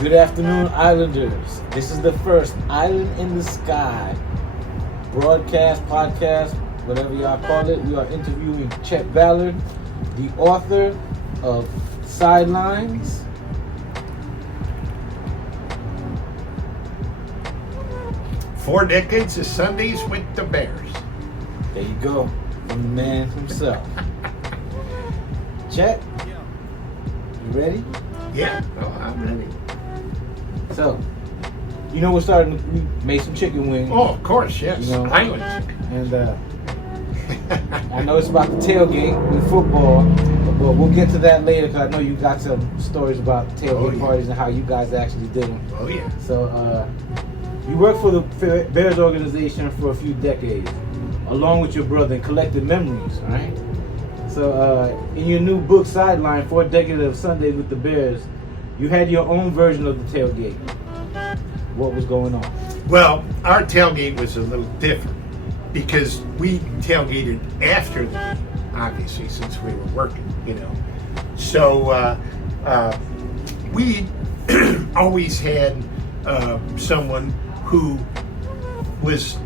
Good afternoon, Islanders. This is the first Island in the Sky broadcast, podcast, whatever y'all call it. We are interviewing Chet Ballard, the author of Sidelines. Four decades of Sundays with the Bears. There you go, from the man himself. Chet, you ready? Yeah, I'm ready. So, you know we made some chicken wings. Oh, of course, yes. You know, Island chicken. And I know it's about the tailgate with football, but we'll get to that later because I know you got some stories about tailgate parties and how you guys actually did them. Oh, yeah. So, you worked for the Bears organization for a few decades, along with your brother, and collected memories, right? So, in your new book, Sideline, 4 Decades of Sundays with the Bears, you had your own version of the tailgate. What was going on? Well, our tailgate was a little different because we tailgated after the game, obviously, since we were working, you know. So, we always had someone who was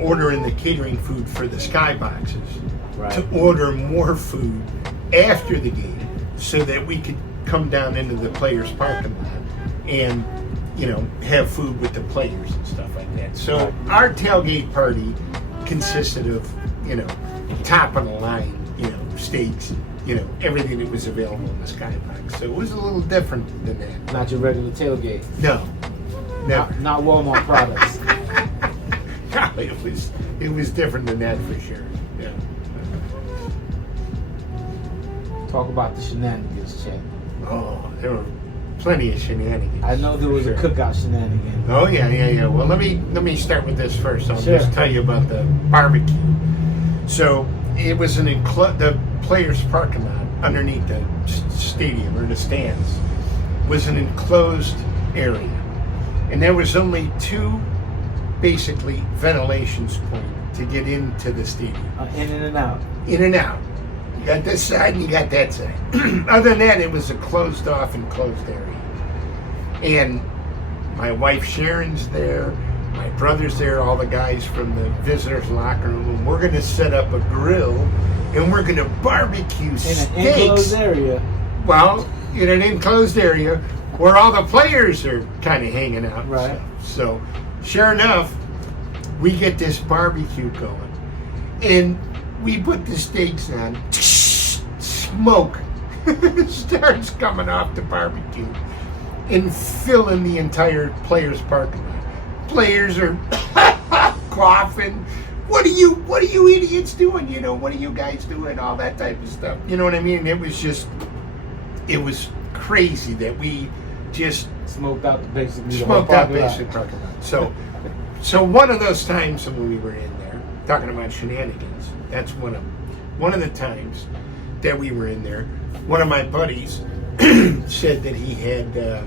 ordering the catering food for the skyboxes to order more food after the game so that we could come down into the players' parking lot and, you know, have food with the players and stuff like that. So our tailgate party consisted of, you know, top of the line, you know, steaks, you know, everything that was available in the skybox. So it was a little different than that. Not your regular tailgate. No. Never. Not Walmart products. No, it was different than that for sure. Yeah. Talk about the shenanigans, Chet. Oh, there were plenty of shenanigans. I know there was a cookout shenanigan. Oh yeah. Well, let me start with this first. I'll Sure. just tell you about the barbecue. So it was the players' parking lot underneath the stadium or the stands was an enclosed area, and there was only two basically ventilations point to get into the stadium. In and out. In and out. You got this side and you got that side. Other than that, it was a closed off and closed area. And my wife Sharon's there, my brother's there, all the guys from the visitors' locker room. And we're going to set up a grill and we're going to barbecue steaks. In an enclosed area. Well, in an enclosed area where all the players are kind of hanging out. Right. So, sure enough, we get this barbecue going. And we put the steaks on. Smoke starts coming off the barbecue and filling the entire players' parking lot. Players are coughing. What are you idiots doing? You know, what are you guys doing? All that type of stuff. You know what I mean? It was crazy that we just smoked out the basic parking lot. So one of those times when we were in there talking about shenanigans, that's one of the times that we were in there. One of my buddies said that he had a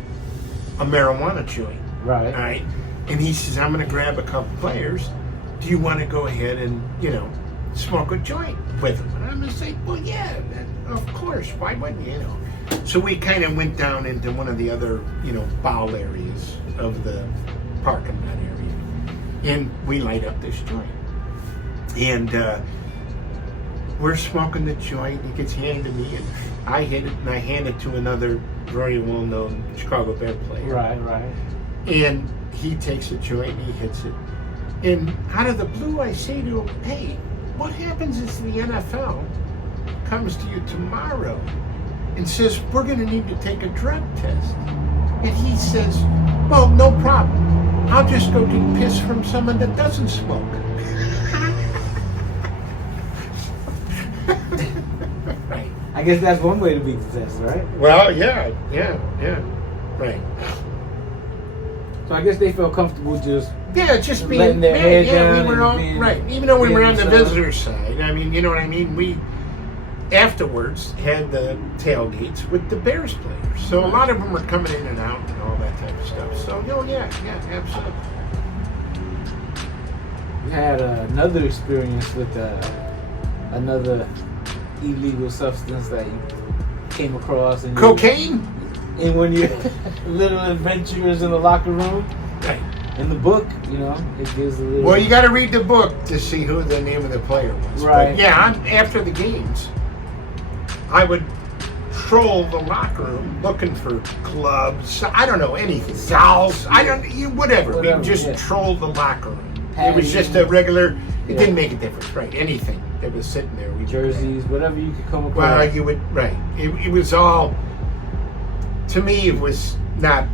marijuana joint. Right. And he says, I'm going to grab a couple players. Do you want to go ahead and, you know, smoke a joint with them? And I'm going to say, well, yeah, of course. Why wouldn't you, know? So we kind of went down into one of the other, you know, bowl areas of the parking lot area. And we light up this joint. And we're smoking the joint. It gets handed to me, and I hit it, and I hand it to another very well-known Chicago Bear player. Right. And he takes a joint and he hits it. And out of the blue, I say to him, hey, what happens if the NFL comes to you tomorrow and says, we're going to need to take a drug test? And he says, well, no problem. I'll just go get piss from someone that doesn't smoke. Right. I guess that's one way to be possessed, right? Well, yeah. Right. So I guess they felt comfortable just being letting their head down. We were all being, right. Even though we were on the themselves. visitor side, I mean, you know what I mean. We afterwards had the tailgates with the Bears players, so a lot of them were coming in and out and all that type of stuff. So, yeah, absolutely. We had another experience with another illegal substance that you came across. And Cocaine? And when you little adventures in the locker room, Right. in the book, you know, it gives a little. Well, you got to read the book to see who the name of the player was. Right. But yeah, after the games, I would troll the locker room looking for clubs. I don't know anything. Towels. I don't. Whatever. We just trolled the locker room. It was just a regular. It didn't make a difference, right? Anything that was sitting there. Jerseys, whatever you could come across. Well, you would, right. It was all, to me, it was not,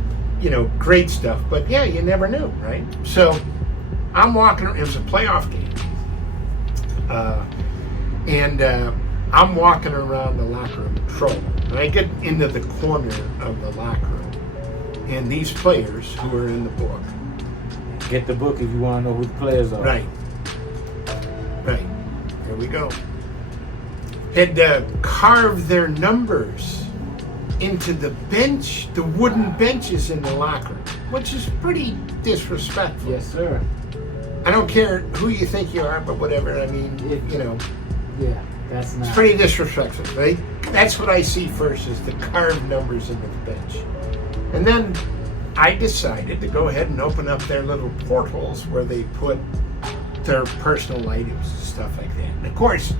great stuff. But yeah, you never knew, right? So I'm walking, it was a playoff game. And I'm walking around the locker room trolling. And I get into the corner of the locker room. And these players who are in the book. Get the book if you want to know who the players are. Right. Right. Here we go. Had carved their numbers into the bench, the wooden benches in the locker, which is pretty disrespectful. Yes, sir. I don't care who you think you are, but whatever. I mean, Yeah, that's not. It's pretty disrespectful, right? That's what I see first is the carved numbers into the bench. And then I decided to go ahead and open up their little portals where they put their personal items and stuff like that. And of course,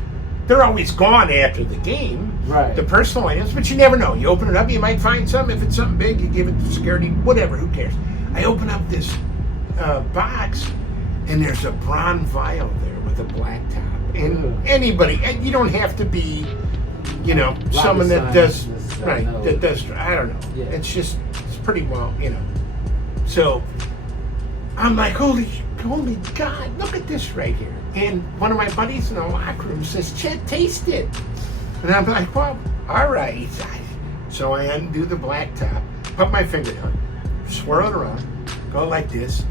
they're always gone after the game, Right. the personal items, but you never know. You open it up, you might find something. If it's something big, you give it to security, whatever, who cares? I open up this box, and there's a bronze vial there with a black top. And anybody, and you don't have to be, someone that does, right, that does, I don't know. Yeah. It's pretty well, So I'm like, holy God, look at this right here. And one of my buddies in the locker room says, Chet, taste it. And I'm like, well, all right. So I undo the black top, put my finger down, swirl it around, go like this.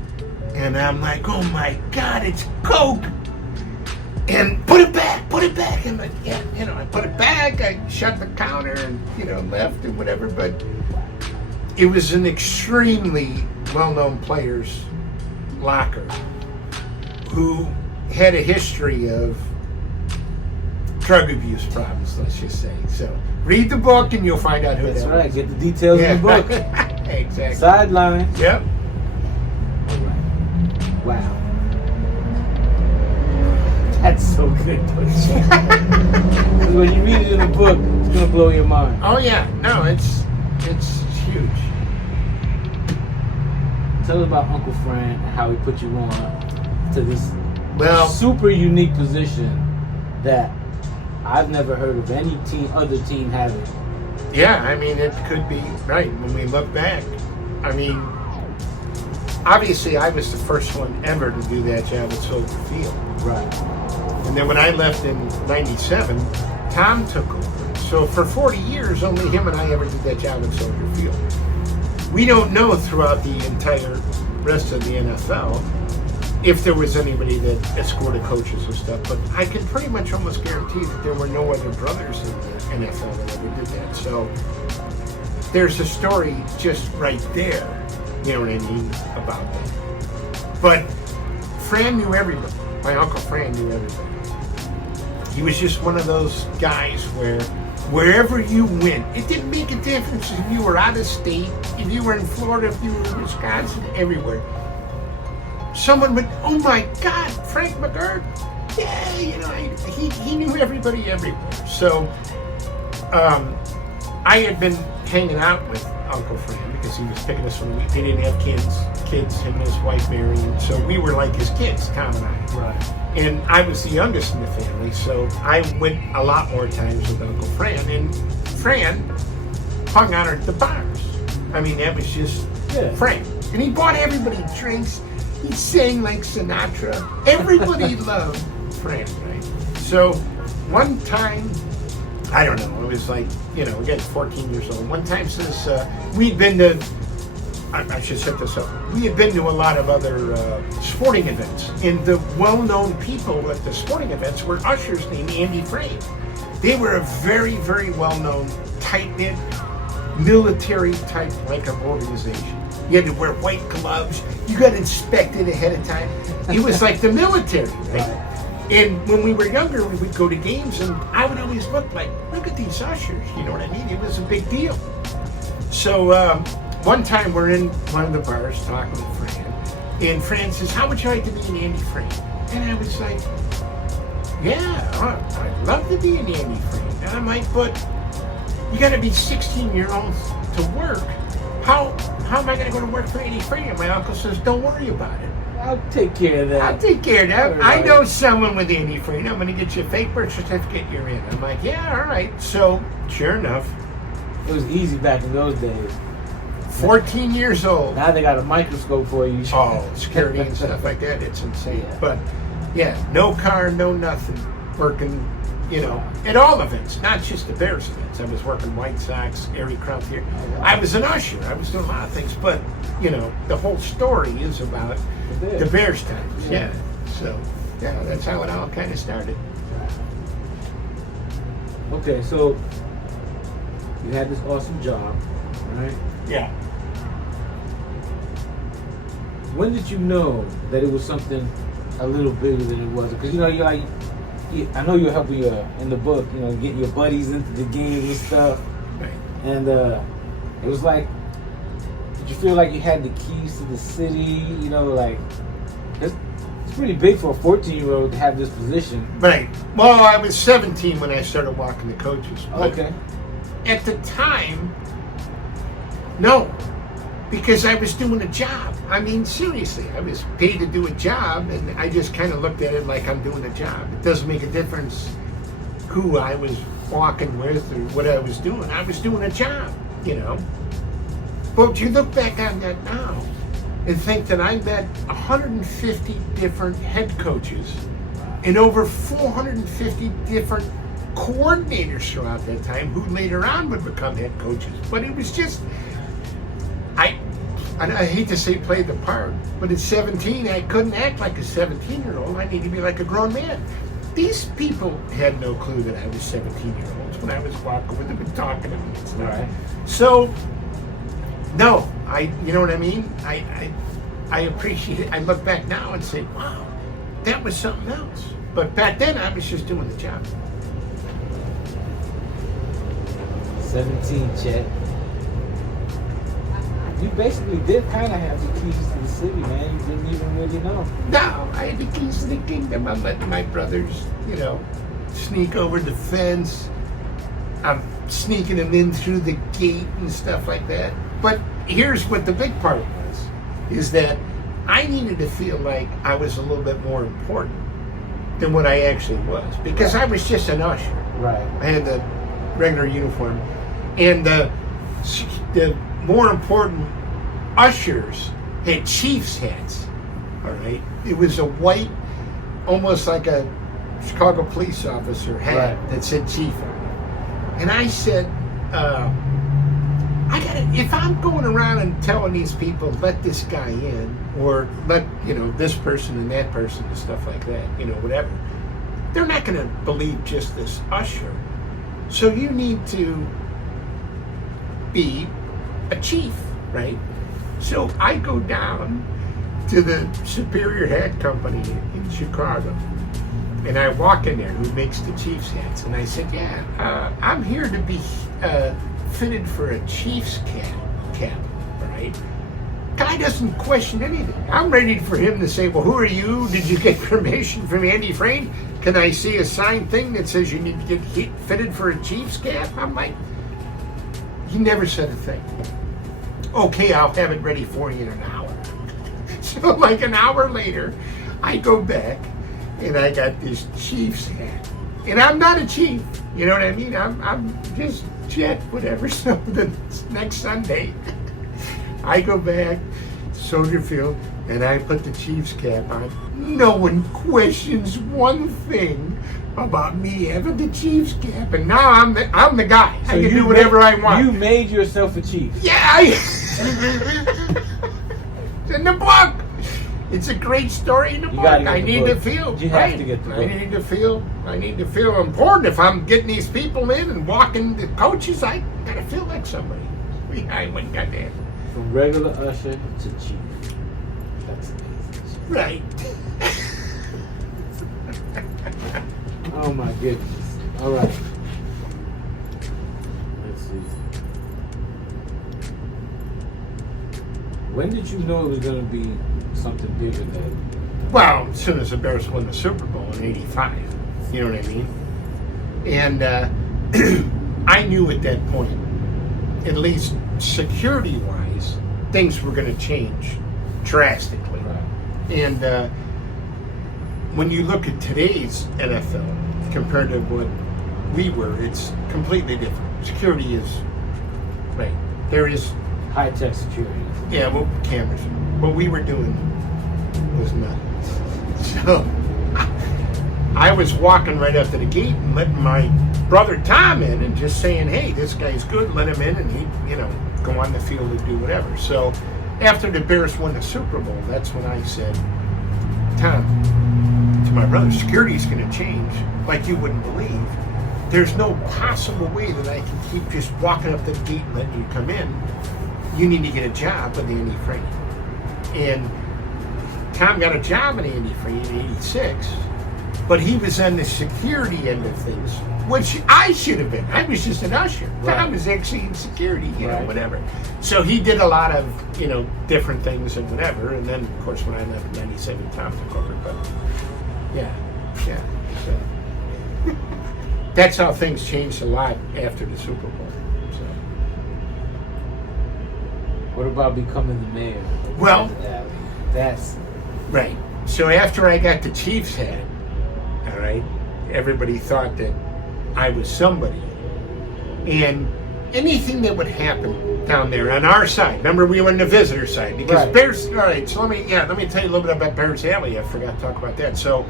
And I'm like, oh my God, it's Coke. And put it back. And like, yeah, I put it back, I shut the counter and, left and whatever. But it was an extremely well-known player's locker who had a history of drug abuse problems, let's just say. So read the book and you'll find out who That's that right. was. Get the details in the book. Exactly. Sideline. Yep. Wow. That's so good. Because when you read it in the book, it's gonna blow your mind. Oh yeah. No, it's huge. Tell us about Uncle Fran and how he put you on to this super unique position that I've never heard of any other team having. Yeah, I mean, it could be, right, when we look back. I mean, obviously I was the first one ever to do that job at Soldier Field. Right. And then when I left in 97, Tom took over. So for 40 years, only him and I ever did that job at Soldier Field. We don't know throughout the entire rest of the NFL if there was anybody that escorted coaches and stuff, but I can pretty much almost guarantee that there were no other brothers in the NFL that ever did that. So there's a story just right there, you know what I mean, about that. But Fran knew everybody. My Uncle Fran knew everybody. He was just one of those guys where wherever you went, it didn't make a difference if you were out of state, if you were in Florida, if you were in Wisconsin, everywhere. Someone would, oh my God, Frank McGirt, yeah, he knew everybody everywhere. So I had been hanging out with Uncle Fran because he was picking us from the week. He didn't have kids, him and his wife Mary, and so we were like his kids, Tom and I. Right. And I was the youngest in the family, so I went a lot more times with Uncle Fran. And Fran hung out at the bars. I mean, that was just Fran. And he bought everybody drinks. He sang like Sinatra. Everybody loved Fran, right? So one time, I don't know, it was like, again, 14 years old. One time since we'd been to, I should set this up. We had been to a lot of other sporting events, and the well-known people at the sporting events were ushers named Andy Frame. They were a very, very well-known, tight-knit, military-type like of organization. You had to wear white gloves. You got inspected ahead of time. It was like the military, right? And when we were younger, we would go to games, and I would always look at these ushers. You know what I mean? It was a big deal. So one time we're in one of the bars talking with Fran, and Fran says, "How would you like to be an Andy Frame?" And I was like, "Yeah, I'd love to be an Andy Frame." And I'm like, "But you got to be 16-year-olds to work. How am I going to go to work for Andy Frame?" And my uncle says, "Don't worry about it. I'll take care of that. I'll take care of that. Right. I know someone with Andy Frame. I'm going to get you a fake birth certificate. You're in." I'm like, "Yeah, all right." So sure enough, It was easy back in those days. 14 years old. Now they got a microscope for you. Oh, security and stuff like that. It's insane. Yeah. But yeah, no car, no nothing. Working, at all events, not just the Bears events. I was working White Sox, Erie Crowd here. Oh, wow. I was an usher. I was doing a lot of things. But, the whole story is about the Bears times. Yeah. So, yeah, that's how it all kind of started. Okay, so you had this awesome job, right? Yeah. When did you know that it was something a little bigger than it was? Because you're like, I know you're helping in the book, getting your buddies into the games and stuff. Right. And it was like, did you feel like you had the keys to the city? It's pretty big for a 14-year-old to have this position. Right. Well, I was 17 when I started walking the coaches. But Okay. at the time, no. Because I was doing a job. I mean, seriously, I was paid to do a job, and I just kind of looked at it like I'm doing a job. It doesn't make a difference who I was walking with or what I was doing. I was doing a job, But you look back on that now and think that I met 150 different head coaches and over 450 different coordinators throughout that time who later on would become head coaches. But it was just... I hate to say play the part, but at 17, I couldn't act like a 17-year-old. I need to be like a grown man. These people had no clue that I was 17-year-olds when I was walking with them and talking to them and stuff. Right. So, no, you know what I mean? I appreciate it. I look back now and say, wow, that was something else. But back then, I was just doing the job. 17, Chet. You basically did kind of have the keys to the city, man. You didn't even really know. No, I had the keys to the kingdom. I'm letting my brothers, sneak over the fence. I'm sneaking them in through the gate and stuff like that. But here's what the big part was, is that I needed to feel like I was a little bit more important than what I actually was. Because I was just an usher. Right. I had the regular uniform. And the more important ushers had chief's hats. All right, it was a white, almost like a Chicago police officer hat that said chief on it. And I said, I gotta. If I'm going around and telling these people let this guy in, or let this person and that person and stuff like that, whatever, they're not going to believe just this usher. So you need to be a chief. Right? So I go down to the Superior Hat Company in Chicago, and I walk in there, who makes the chief's hats, and I said, yeah, I'm here to be fitted for a chief's cap, right? Guy doesn't question anything. I'm ready for him to say, well, who are you? Did you get permission from Andy Frame? Can I see a signed thing that says you need to get fitted for a chief's cap? I'm like, he never said a thing. Okay, I'll have it ready for you in an hour. So like an hour later, I go back and I got this chief's hat. And I'm not a chief, you know what I mean? I'm just Chet, whatever. So the next Sunday, I go back, Soldier Field, and I put the chief's cap on. No one questions one thing about me having the chief's cap, and now I'm the guy. So I can do whatever I want. You made yourself a chief. Yeah, it's in the book. It's a great story in the book. I need to feel. You have to get the book. I need to feel important. If I'm getting these people in and walking the coaches, I gotta feel like somebody. I went got that. From regular usher to chief. That's amazing. Right. Oh my goodness. All right. Let's see. When did you know it was going to be something bigger than? Well, as soon as the Bears won the Super Bowl in '85, you know what I mean? And I knew at that point, at least security-wise, things were going to change drastically. Right. And when you look at today's NFL compared to what we were, it's completely different. Security is, right, there is, High-tech security. yeah, well, cameras. What we were doing was nuts. So I was walking right up to the gate and letting my brother Tom in and just saying, hey, this guy's good, let him in, and he'd, go on the field and do whatever. So after the Bears won the Super Bowl, that's when I said, Tom, to my brother, security's going to change like you wouldn't believe. There's no possible way that I can keep just walking up to the gate and letting you come in. You need to get a job with Andy Frame. And Tom got a job at Andy Frame in '86, but he was on the security end of things, which I should have been. I was just an usher. Right. Tom was actually in security, Right. whatever. So he did a lot of, different things and whatever. And then, of course, when I left in '97, Tom took over. But yeah. So that's how things changed a lot after the Super Bowl. So. What about becoming the mayor? Well, that's right. So after I got the Chiefs hat, all right, everybody thought that I was somebody. And anything that would happen down there on our side, remember we were on the visitor side, because Right. Bears, all right, so let me tell you a little bit about Bears Alley. I forgot to talk about that. So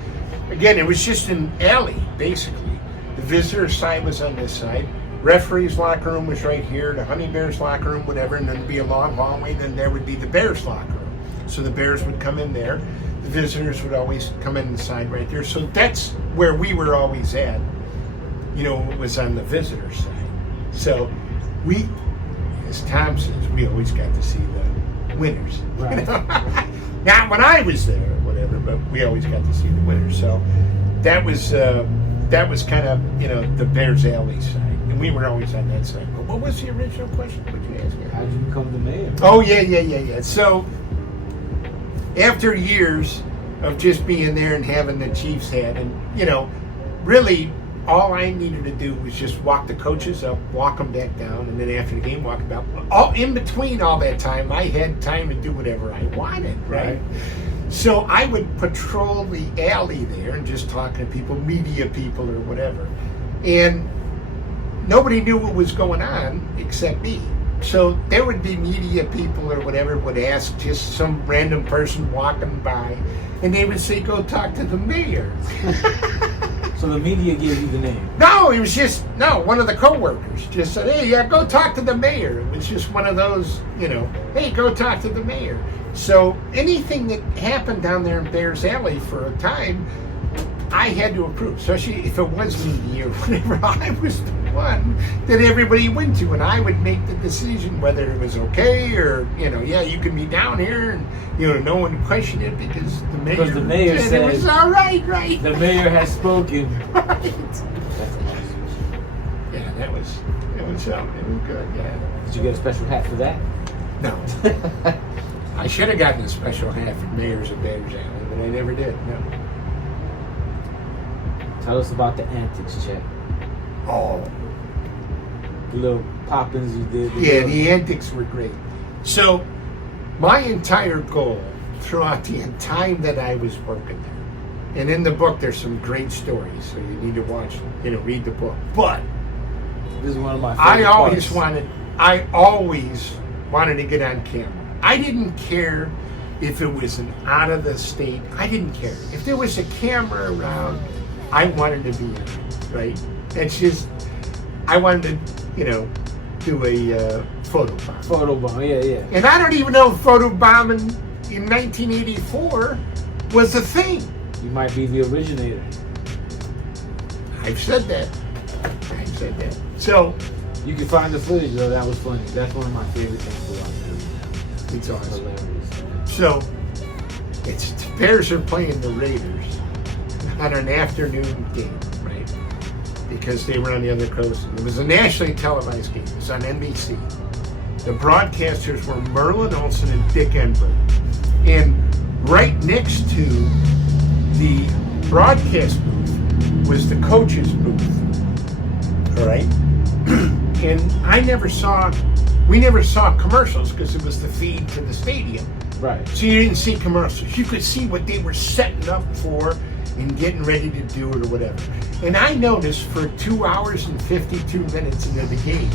again, it was just an alley, basically. The visitor side was on this side. Referee's locker room was right here, the Honey Bears locker room, whatever, and then there'd be a long hallway, then there would be the Bears locker room. So the Bears would come in there, the visitors would always come in the side right there. So that's where we were always at, it was on the visitor side. So we, as Tom says, we always got to see the winners. Right. Not when I was there or whatever, but we always got to see the winners. So that was kind of, the Bears Alley side. And we were always on that side. But what was the original question? What did you ask me? how did you become the mayor? Oh, yeah. So after years of just being there and having the Chiefs hat, and, really all I needed to do was just walk the coaches up, walk them back down, and then after the game, walk them out. All in between all that time, I had time to do whatever I wanted, right? So I would patrol the alley there and just talking to people, media people or whatever. And nobody knew what was going on except me. So there would be media people or whatever would ask just some random person walking by, and they would say, go talk to the mayor. So the media gave you the name? No, it was just, one of the co-workers just said, hey, yeah, go talk to the mayor. It was just one of those, hey, go talk to the mayor. So anything that happened down there in Bears Alley for a time, I had to approve. Especially if it was media or whatever, I was the one that everybody went to, and I would make the decision whether it was okay or, yeah, you can be down here, and, no one questioned it because the mayor said it was all right. The mayor has spoken. Right. That's awesome. Yeah, it was good, yeah. Did you get a special hat for that? No. I should have gotten a special hat for Mayors of Bears Alley, but I never did, no. Tell us about the antics, Chet. Oh. The little pop-ins you did. Yeah, the antics were great. So, my entire goal throughout the time that I was working there, and in the book there's some great stories, so you need to watch, read the book. But this is one of my favorite I always parts. wanted to get on camera. I didn't care if it was an out of the state. I didn't care. If there was a camera around, I wanted to be in it, right? It's just, I wanted to, do a photo bomb. Photobomb, yeah. And I don't even know if photobombing in 1984 was a thing. You might be the originator. I've said that. So, You can find the footage though. That was funny. That's one of my favorite things about that. it's awesome. Hilarious. So, the Bears are playing the Raiders on an afternoon game, right? Because they were on the other coast. It was a nationally televised game. It was on NBC. The broadcasters were Merlin Olsen and Dick Enberg. And right next to the broadcast booth was the coach's booth. All right? And we never saw commercials because it was the feed to the stadium. Right. So you didn't see commercials. You could see what they were setting up for and getting ready to do it or whatever. And I noticed for 2 hours and 52 minutes into the game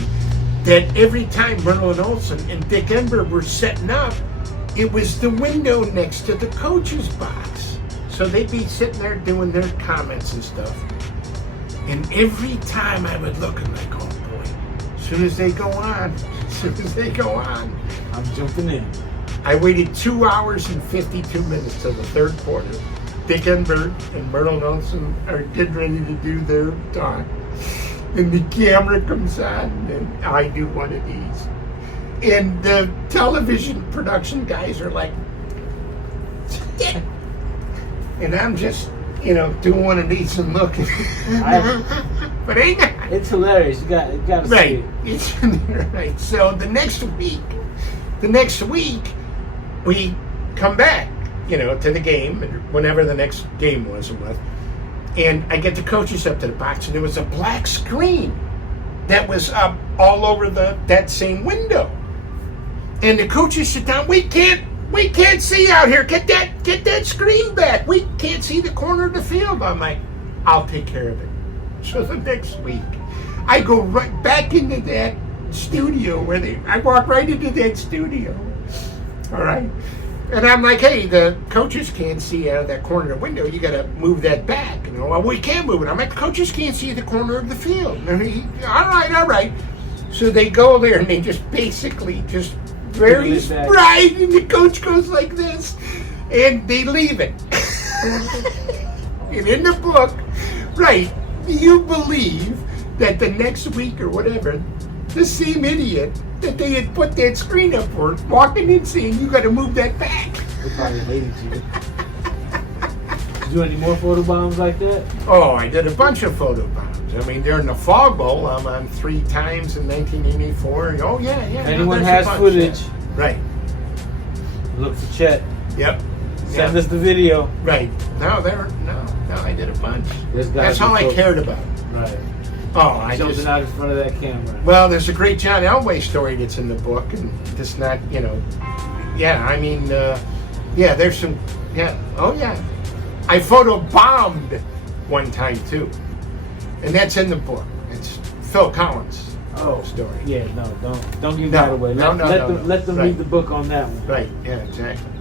that every time Merlin Olsen and Dick Enberg were setting up, it was the window next to the coach's box. So they'd be sitting there doing their comments and stuff. And every time I would look, I'm like, oh boy, as soon as they go on, I'm jumping in. I waited 2 hours and 52 minutes till the third quarter. Dick Enberg and Merlin Olsen are getting ready to do their talk. And the camera comes on, and I do one of these. And the television production guys are like, yeah. And I'm just, doing one of these and looking. But ain't that? It's hilarious. You got to see it. It's right. So the next week, we come back, to the game, whenever the next game was. And I get the coaches up to the box, and there was a black screen that was up all over that same window. And the coaches sit down. We can't see out here. Get that screen back. We can't see the corner of the field. I'm like, I'll take care of it. So the next week, I go right back into that studio I walk right into that studio. All right. And I'm like, hey, the coaches can't see out of that corner of the window. You got to move that back. Well, we can't move it. I'm like, the coaches can't see the corner of the field. And all right. So they go there and they just basically very right. And the coach goes like this. And they leave it. And in the book, right, you believe that the next week or whatever, the same idiot that they had put that screen up for, walking in saying, you got to move that back. They probably hated you. Did you do any more photo bombs like that? Oh, I did a bunch of photo bombs. I mean, during the Fog Bowl, I'm on 3 times in 1984. Oh, yeah. Anyone has footage. Yeah. Right. Look for Chet. Yep. Send us the video. Right. No, I did a bunch. That's all I cared about. Right. Oh, Jumping out in front of that camera. Well, there's a great John Elway story that's in the book, and just not, there's some, I photo bombed one time too, and that's in the book. It's Phil Collins' story. Yeah, no, don't give that away. Let them read the book on that one. Right. Yeah, exactly.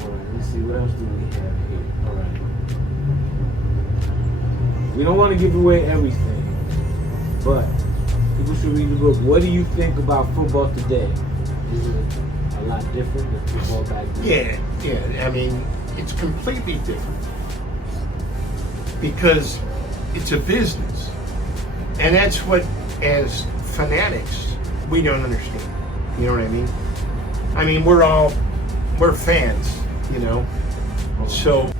All right, let's see what else do we have here. All right. We don't want to give away everything, but people should read the book. What do you think about football today? Is it a lot different than football back then? Yeah. I mean, it's completely different because it's a business, and that's what, as fanatics, we don't understand. You know what I mean? I mean, we're fans, So.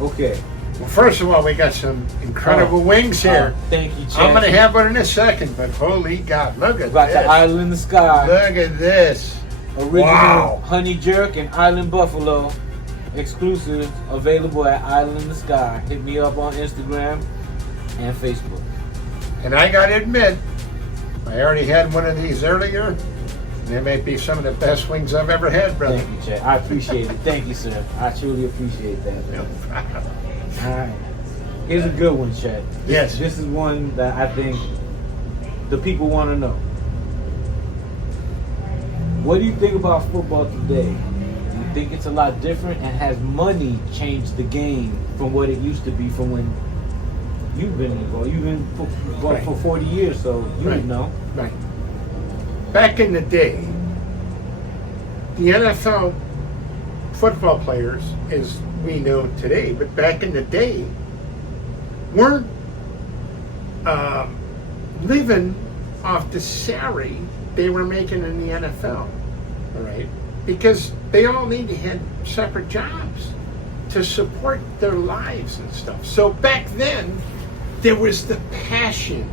Okay. Well, first of all, we got some incredible wings here. Thank you, Chet. I'm going to have one in a second, but holy God, look at Got this. the Island in the Sky. Look at this. Original Honey Jerk and Island Buffalo exclusive, available at Island in the Sky. Hit me up on Instagram and Facebook. And I got to admit, I already had one of these earlier. They may be some of the best wings I've ever had, brother. Thank you, Chet. I appreciate it. Thank you, sir. I truly appreciate that. No problem. All right. Here's a good one, Chet. Yes. This is one that I think the people want to know. What do you think about football today? Do you think it's a lot different, and has money changed the game from what it used to be from when you've been involved? You've been involved for 40 years, so you would know. Right. Back in the day, the NFL football players, as we know today, but back in the day, weren't living off the salary they were making in the NFL, all right? Because they all had separate jobs to support their lives and stuff. So back then, there was the passion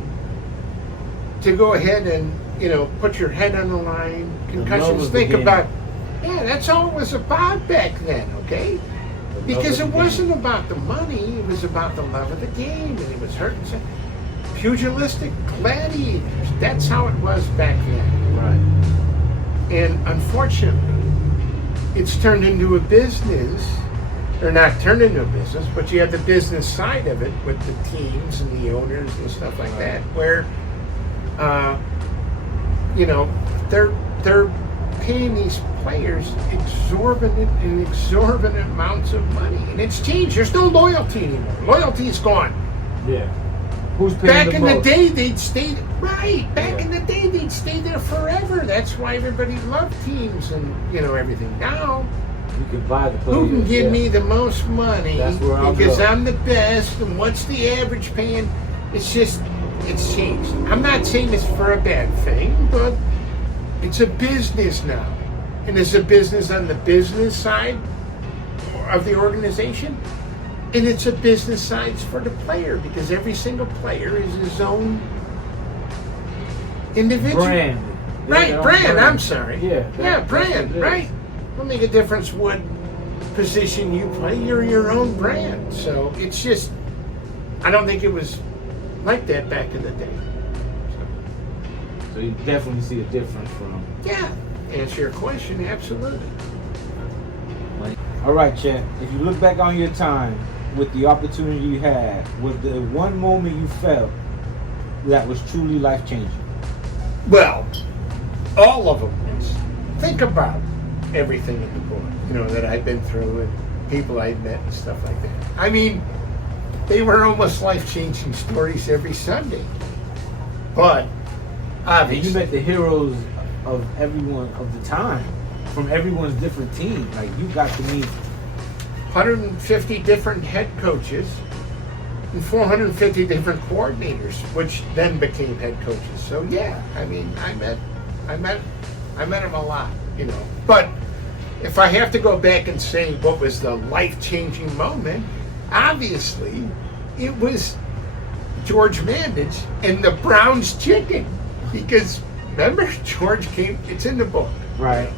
to go ahead and put your head on the line, The love concussions. of the Think game. about, that's all it was about back then, okay? Because it wasn't about the money, it was about the love of the game, and it was hurting. Pugilistic gladiators, that's how it was back then. Right. And unfortunately, it's turned into a business, or not turned into a business, but you have the business side of it with the teams and the owners and stuff like that, where, they're paying these players exorbitant amounts of money, and it's changed. There's no loyalty anymore. Loyalty is gone. Yeah. Who's paying Back the in most? the day, they'd stay right. Back in the day, they'd stay there forever. That's why everybody loved teams and everything. Now, You can buy the players. who can give yeah. me the most money? That's where I'll because go. I'm the best. And what's the average paying? It's changed. I'm not saying it's for a bad thing, but it's a business now, and it's a business on the business side of the organization. And it's a business side for the player, because every single player is his own individual. Brand. Right, Their own brand, I'm sorry. Yeah. Yeah, brand, right. Don't make a difference what position you play, you're your own brand. So it's just, I don't think it was like that back in the day. So you definitely see a difference from. Yeah, answer your question, absolutely. All right, Chet. If you look back on your time with the opportunity you had, was there one moment you felt that was truly life changing? Well, all of them is. Think about everything in the book, that I've been through and people I've met and stuff like that. I mean, they were almost life-changing stories every Sunday. But, And obviously, you met the heroes of everyone of the time, from everyone's different team. Like, you got to meet 150 different head coaches and 450 different coordinators, which then became head coaches. So yeah, I mean, I met them a lot, But if I have to go back and say what was the life-changing moment, obviously it was George Mandich and the Browns chicken, because remember George came. It's in the book. right,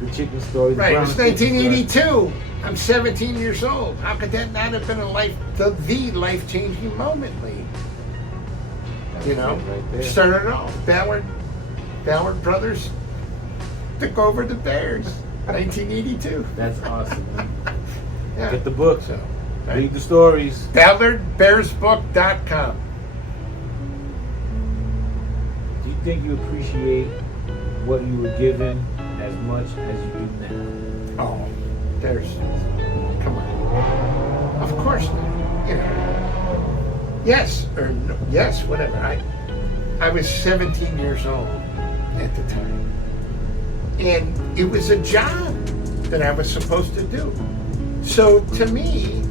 the chicken story. The Right, it Brown was chicken story. 1982. I'm 17 years old. How could that not have been the life-changing moment, Lee? That's You it know, right there. started it all. Ballard brothers took over the Bears, 1982. That's awesome, man. Yeah. Get the book. So, Read the stories. BallardBearsBook.com. Do you think you appreciate what you were given as much as you do now? Oh, come on. Of course not. Yes or no, yes, whatever. I was 17 years old at the time, and it was a job that I was supposed to do. So to me,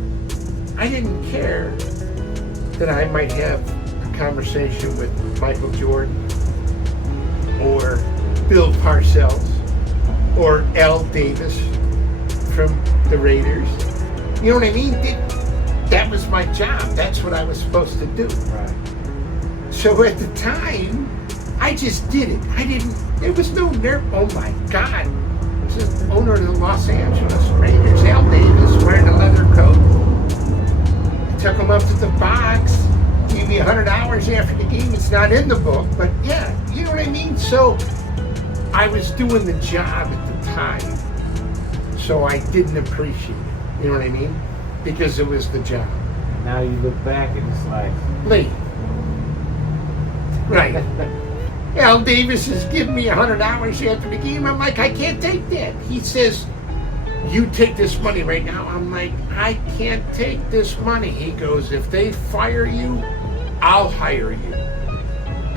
I didn't care that I might have a conversation with Michael Jordan or Bill Parcells or Al Davis from the Raiders. You know what I mean? That was my job. That's what I was supposed to do. Right. So at the time, I just did it. There was no nerve. Oh my God. It was the owner of the Los Angeles Raiders, Al Davis, wearing a leather coat. I took him up to the box, gave me 100 hours after the game. It's not in the book, but yeah, you know what I mean? So I was doing the job at the time, so I didn't appreciate it. You know what I mean? Because it was the job. And now you look back and it's like, Lee. Right. Al Davis is giving me 100 hours after the game. I'm like, I can't take that. He says, you take this money right now. I'm like, I can't take this money. He goes, if they fire you, I'll hire you.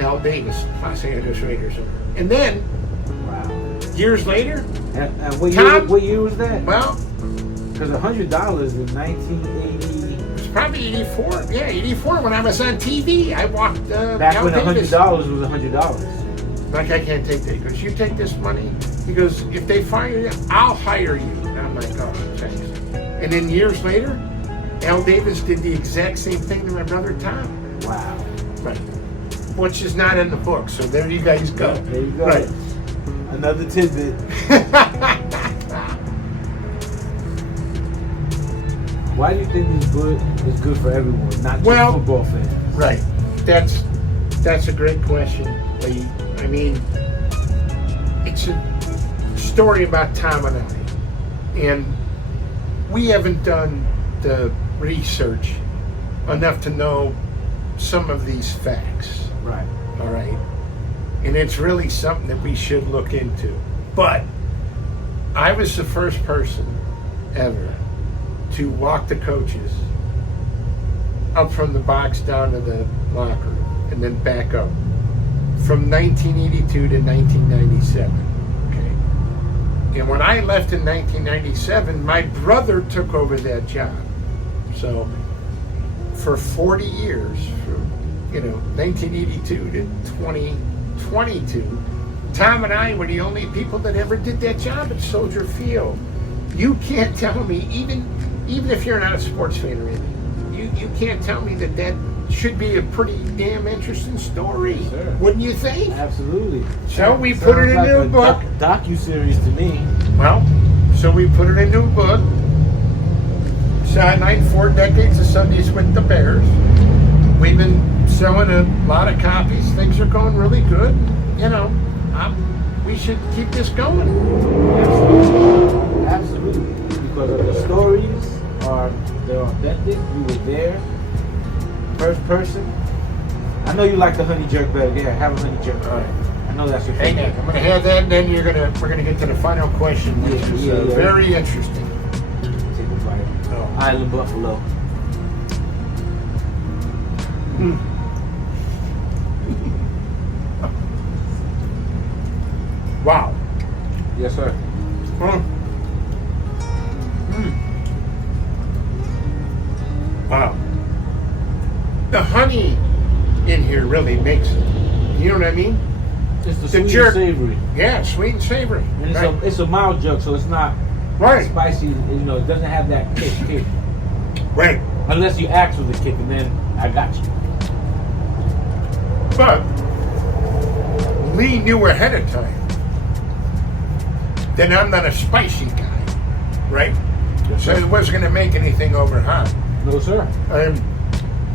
Al Davis, Los Angeles Raiders. And then, wow. years later, And what Tom? what year was that? well, Because $100 in 1980. it was probably 84. Yeah, 84 when I was on TV. I walked Back Al when Davis. $100 was $100. Like, I can't take that. He goes, you take this money. He goes, if they fire you, I'll hire you. And I'm like, oh, thanks. And then years later, Al Davis did the exact same thing to my brother Tom. Wow. Right. which is not in the book. So there you guys go. There you go. Right. Another tidbit. Why do you think it's good for everyone, not just football fans? Right. That's a great question, Lee. I mean, it's a story about Tom and I, and we haven't done the research enough to know some of these facts. Right. All right. And it's really something that we should look into. But I was the first person ever to walk the coaches up from the box down to the locker room and then back up from 1982 to 1997. Okay. And when I left in 1997, my brother took over that job. So for 40 years, from 1982 to 2022, Tom and I were the only people that ever did that job at Soldier Field. You can't tell me, even if you're not a sports fan or anything, you can't tell me that should be a pretty damn interesting story. Sure. Wouldn't you think? Absolutely. So we put it in a new book. Docu-series to me. Well, so we put it in a new book. Sideline 4 Decades of Sundays with the Bears. We've been selling a lot of copies. Things are going really good. We should keep this going. Absolutely. Absolutely. Because the stories they're authentic. You were there. First person. I know you like the honey jerk better. Yeah, have a honey jerk. All right. I know that's your Hang favorite. on. I'm gonna have that, and then we're gonna get to the final question, which is very interesting. Take a bite. Oh. Island Buffalo. Wow. Yes, sir. Wow. The honey in here really makes it. You know what I mean? It's the The sweet jerk. and savory. Yeah, sweet and savory. And Right. it's a mild jerk, so it's not Right. spicy. It doesn't have that kick. Right. Unless you ask for the kick, and then I got you. But Lee knew ahead of time that I'm not a spicy guy, right? Yes, So sir. it wasn't going to make anything over hot. No, sir.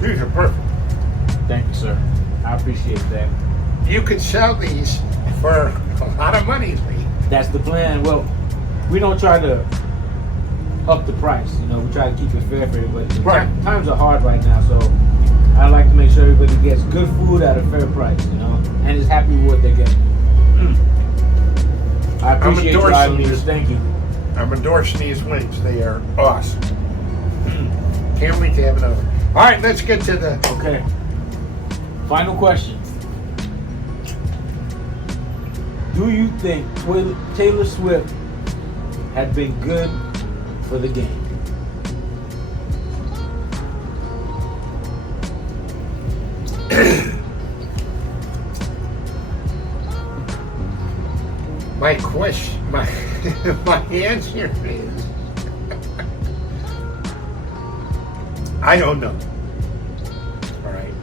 These are perfect. Thank you, sir. I appreciate that. You could sell these for a lot of money, Lee. That's the plan. Well, we don't try to up the price. We try to keep it fair for everybody. Right. Times are hard right now, so I like to make sure everybody gets good food at a fair price, and is happy with what they're getting. I appreciate you, endorsing Islanders. these. Thank you. I'm endorsing these wings. They are awesome. Can't wait to have another. All right, let's get to the... Okay. Final question. Do you think Taylor Swift had been good for the game? My question, my answer is, I don't know. All right,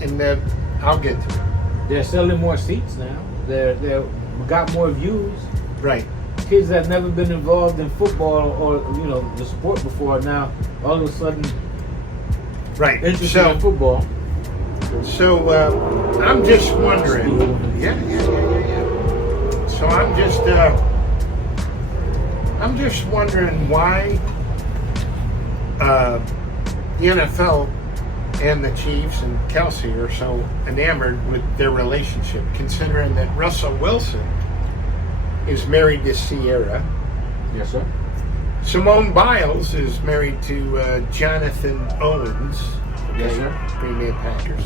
and I'll get to it. They're selling more seats now. They're got more views. Right. Kids that never been involved in football or the sport before, now all of a sudden Right. interested in football. So I'm just wondering. Yeah. So I'm just wondering why the NFL and the Chiefs and Kelsey are so enamored with their relationship, considering that Russell Wilson is married to Sierra. Yes, sir. Simone Biles is married to Jonathan Owens. Yes, sir. Green Bay Packers.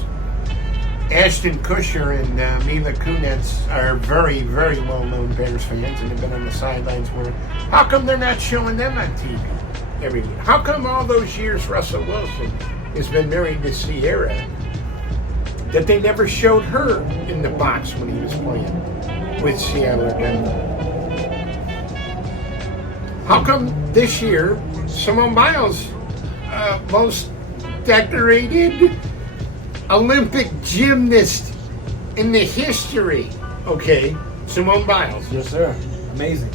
Ashton Kutcher and Mila Kunis are very, very well-known Bears fans and have been on the sidelines. How come they're not showing them on TV every week? How come all those years Russell Wilson has been married to Sierra that they never showed her in the box when he was playing with Seattle or Denver? How come this year Simone Biles, most decorated Olympic gymnast in the history. Okay, Simone Biles. Yes, sir. Amazing.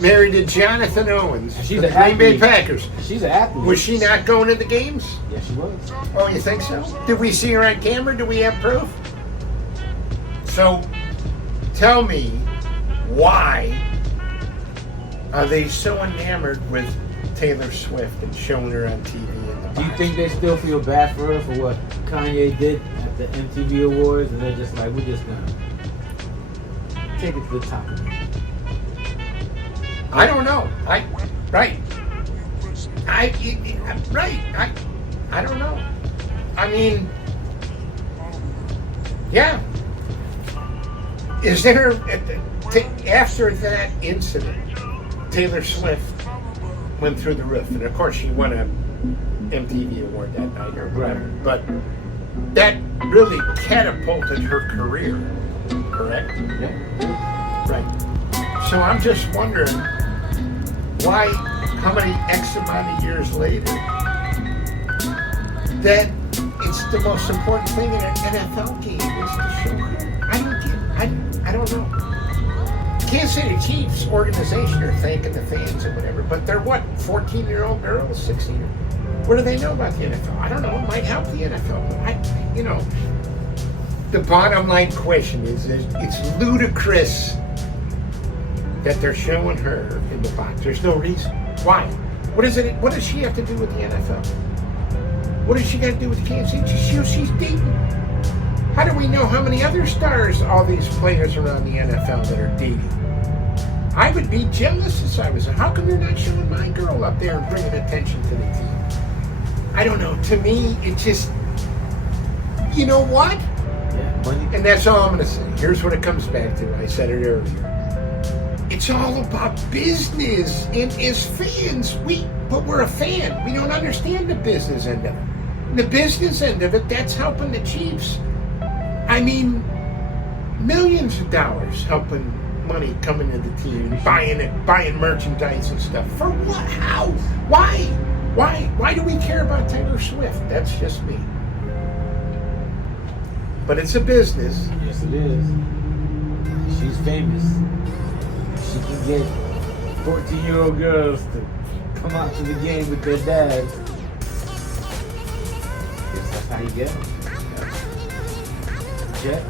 Married to Jonathan Owens. She's of the an Green Bay athlete. Packers. She's an athlete. Was she not going to the games? Yes, she was. Oh, you think so? Did we see her on camera? Do we have proof? So, tell me, why are they so enamored with Taylor Swift and showing her on TV in the box? Do you think they still feel bad for her for what Kanye did at the MTV Awards, and they're just like, we're just gonna take it to the top? I don't know. I don't know. I mean, yeah. Is there after that incident, Taylor Swift went through the roof, and of course she won a MTV award that night or whatever. But that really catapulted her career, correct? Yeah. Right. So I'm just wondering why, how many X amount of years later, that it's the most important thing in an NFL game is to show her. I don't know. Kansas City Chiefs organization are thanking the fans and whatever, but they're what, 14-year-old girls, 16? What do they know about the NFL? I don't know. It might help the NFL. The bottom line question is it's ludicrous that they're showing her in the box. There's no reason. Why? What does she have to do with the NFL? What does she got to do with Kansas City? She's dating. How do we know how many other stars all these players around the NFL that are dating? I would be jealous if I was. How come you're not showing my girl up there and bringing attention to the team? I don't know. To me, it just, you know what? Yeah, money. And that's all I'm going to say. Here's what it comes back to. I said it earlier. It's all about business. And as fans, but we're a fan. We don't understand the business end of it. The business end of it, that's helping the Chiefs. I mean, millions of dollars helping money coming to the team, buying merchandise and stuff. For what? How? Why? Why do we care about Taylor Swift? That's just me. But it's a business. Yes, it is. She's famous. She can get 14-year-old girls to come out to the game with their dads. Guess that's how you get them. Chet,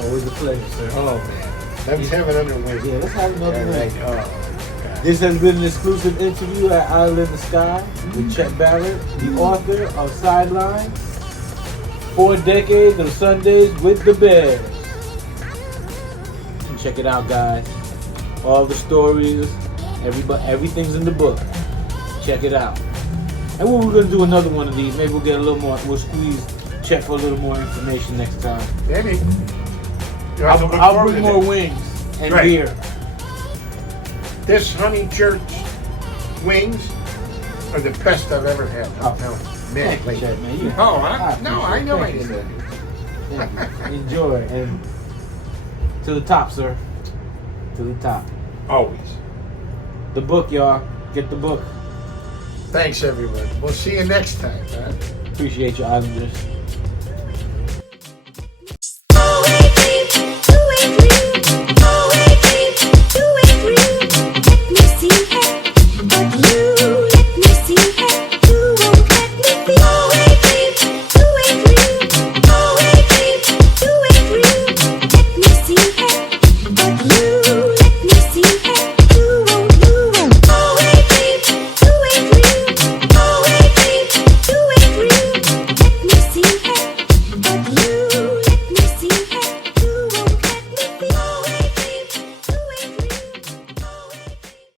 always a pleasure, sir. Oh man, let's have another win. Yeah, let's have another win. Oh, God. This has been an exclusive interview at Island in the Sky with Chet Ballard, the author of Sidelines, 4 decades of Sundays with the Bears. Check it out, guys. All the stories, everything's in the book. Check it out. And we're gonna do another one of these. Maybe we'll get a little more. We'll squeeze Chet for a little more information next time. Maybe. I'll bring more wings and beer. This Honey Church wings are the best I've ever had. Oh, man, thank you, Chet, man. I know I didn't. Enjoy and to the top, sir. To the top. Always. The book, y'all. Get the book. Thanks, everyone. We'll see you next time. Huh? Appreciate you, Islanders.